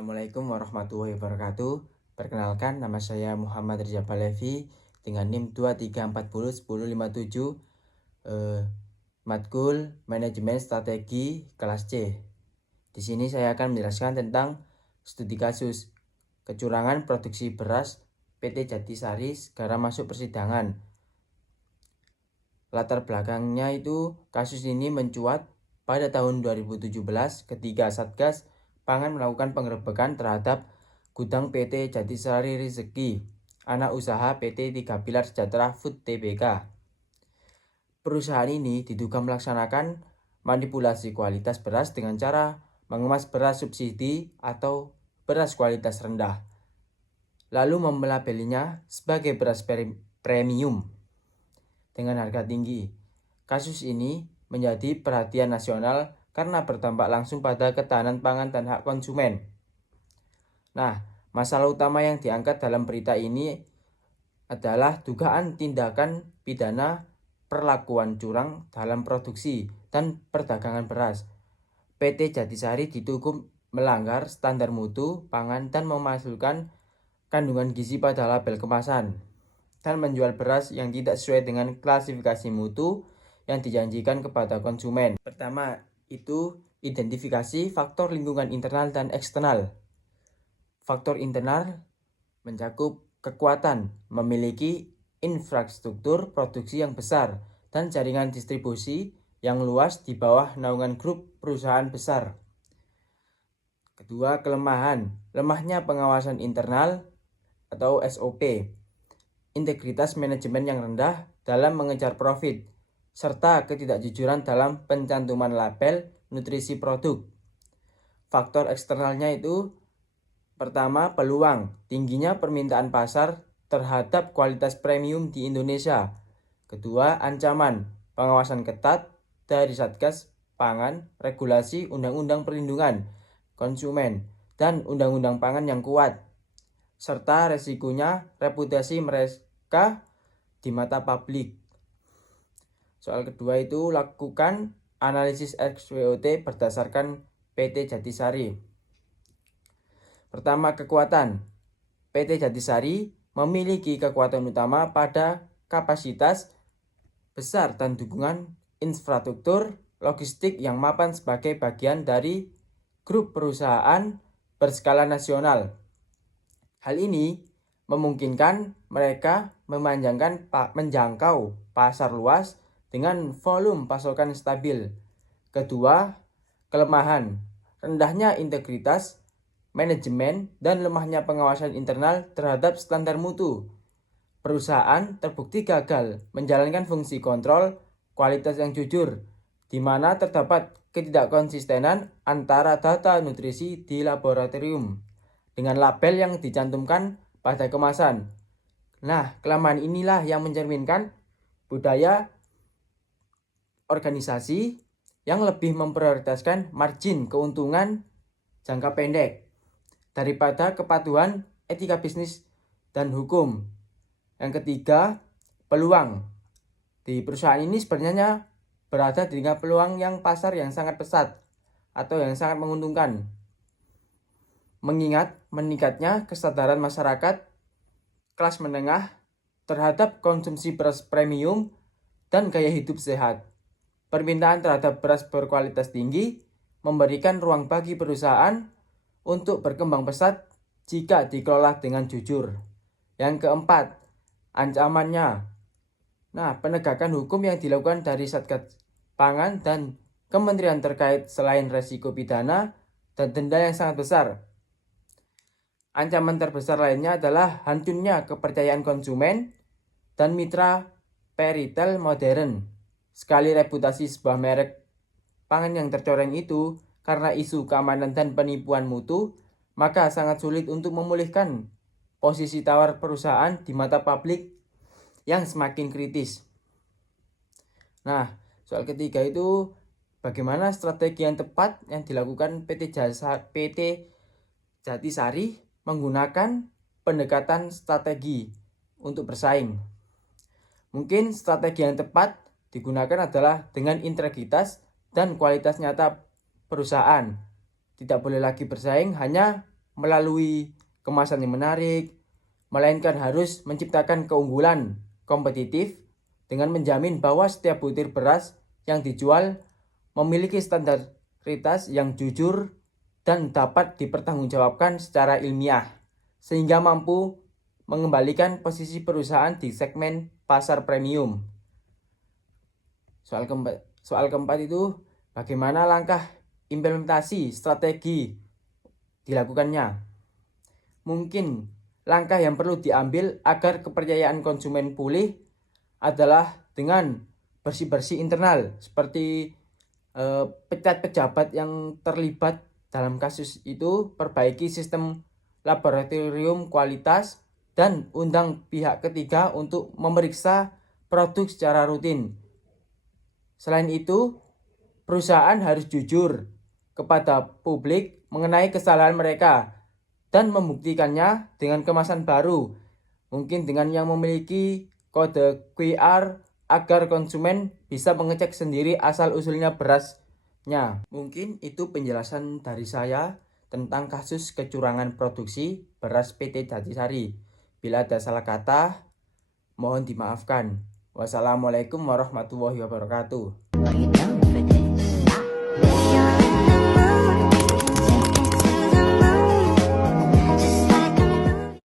Assalamualaikum warahmatullahi wabarakatuh. Perkenalkan, nama saya Muhammad Rizal Balevi dengan NIM 23401057, matkul Manajemen Strategi kelas C. Di sini saya akan menjelaskan tentang studi kasus kecurangan produksi beras PT Jatisari sekarang masuk persidangan. Latar belakangnya itu kasus ini mencuat pada tahun 2017 ketika Satgas Pangan melakukan penggerebekan terhadap gudang PT Jatisari Rezeki, anak usaha PT Tiga Pilar Sejahtera Food Tbk. Perusahaan ini diduga melaksanakan manipulasi kualitas beras dengan cara mengemas beras subsidi atau beras kualitas rendah, lalu melabelinya sebagai beras premium dengan harga tinggi. Kasus ini menjadi perhatian nasional karena berdampak langsung pada ketahanan pangan dan hak konsumen. Nah, masalah utama yang diangkat dalam berita ini adalah dugaan tindakan pidana perlakuan curang dalam produksi dan perdagangan beras. PT Jatisari dituduh melanggar standar mutu pangan dan memasukkan kandungan gizi pada label kemasan dan menjual beras yang tidak sesuai dengan klasifikasi mutu yang dijanjikan kepada konsumen. Pertama, itu identifikasi faktor lingkungan internal dan eksternal. Faktor internal mencakup kekuatan memiliki infrastruktur produksi yang besar dan jaringan distribusi yang luas di bawah naungan grup perusahaan besar. Kedua, kelemahan, lemahnya pengawasan internal atau SOP, integritas manajemen yang rendah dalam mengejar profit, serta ketidakjujuran dalam pencantuman label nutrisi produk. Faktor eksternalnya itu pertama, peluang, tingginya permintaan pasar terhadap kualitas premium di Indonesia. Kedua, ancaman, pengawasan ketat dari Satgas Pangan, regulasi Undang-Undang Perlindungan Konsumen, dan Undang-Undang Pangan yang kuat, serta resikonya reputasi mereka di mata publik. Soal kedua itu lakukan analisis XWOT berdasarkan PT Jatisari. Pertama, kekuatan. PT Jatisari memiliki kekuatan utama pada kapasitas besar dan dukungan infrastruktur logistik yang mapan sebagai bagian dari grup perusahaan berskala nasional. Hal ini memungkinkan mereka menjangkau pasar luas dengan volume pasokan stabil. Kedua, kelemahan, rendahnya integritas manajemen dan lemahnya pengawasan internal terhadap standar mutu. Perusahaan terbukti gagal menjalankan fungsi kontrol kualitas yang jujur, di mana terdapat ketidakkonsistenan antara data nutrisi di laboratorium dengan label yang dicantumkan pada kemasan. Nah, kelemahan inilah yang mencerminkan budaya organisasi yang lebih memprioritaskan margin keuntungan jangka pendek daripada kepatuhan etika bisnis dan hukum. Yang ketiga, peluang. Di perusahaan ini sebenarnya berada di tengah peluang yang pasar yang sangat pesat atau yang sangat menguntungkan. Mengingat meningkatnya kesadaran masyarakat kelas menengah terhadap konsumsi beras premium dan gaya hidup sehat. Permintaan terhadap beras berkualitas tinggi memberikan ruang bagi perusahaan untuk berkembang pesat jika dikelola dengan jujur. Yang keempat, ancamannya. Nah, penegakan hukum yang dilakukan dari Satgas Pangan dan kementerian terkait selain resiko pidana dan denda yang sangat besar. Ancaman terbesar lainnya adalah hancurnya kepercayaan konsumen dan mitra peritel modern. Sekali reputasi sebuah merek pangan yang tercoreng itu karena isu keamanan dan penipuan mutu, maka sangat sulit untuk memulihkan posisi tawar perusahaan di mata publik yang semakin kritis. Nah, soal ketiga itu bagaimana strategi yang tepat yang dilakukan PT Jatisari menggunakan pendekatan strategi untuk bersaing. Mungkin strategi yang tepat digunakan adalah dengan integritas dan kualitas nyata perusahaan. Tidak boleh lagi bersaing hanya melalui kemasan yang menarik, melainkan harus menciptakan keunggulan kompetitif dengan menjamin bahwa setiap butir beras yang dijual memiliki standaritas yang jujur dan dapat dipertanggungjawabkan secara ilmiah, sehingga mampu mengembalikan posisi perusahaan di segmen pasar premium. Soal keempat itu, bagaimana langkah implementasi strategi dilakukannya? Mungkin langkah yang perlu diambil agar kepercayaan konsumen pulih adalah dengan bersih-bersih internal, seperti pecat pejabat yang terlibat dalam kasus itu, perbaiki sistem laboratorium kualitas, dan undang pihak ketiga untuk memeriksa produk secara rutin. Selain itu, perusahaan harus jujur kepada publik mengenai kesalahan mereka dan membuktikannya dengan kemasan baru, mungkin dengan yang memiliki kode QR agar konsumen bisa mengecek sendiri asal-usulnya berasnya. Mungkin itu penjelasan dari saya tentang kasus kecurangan produksi beras PT Jatisari. Bila ada salah kata, mohon dimaafkan. Wassalamualaikum warahmatullahi wabarakatuh.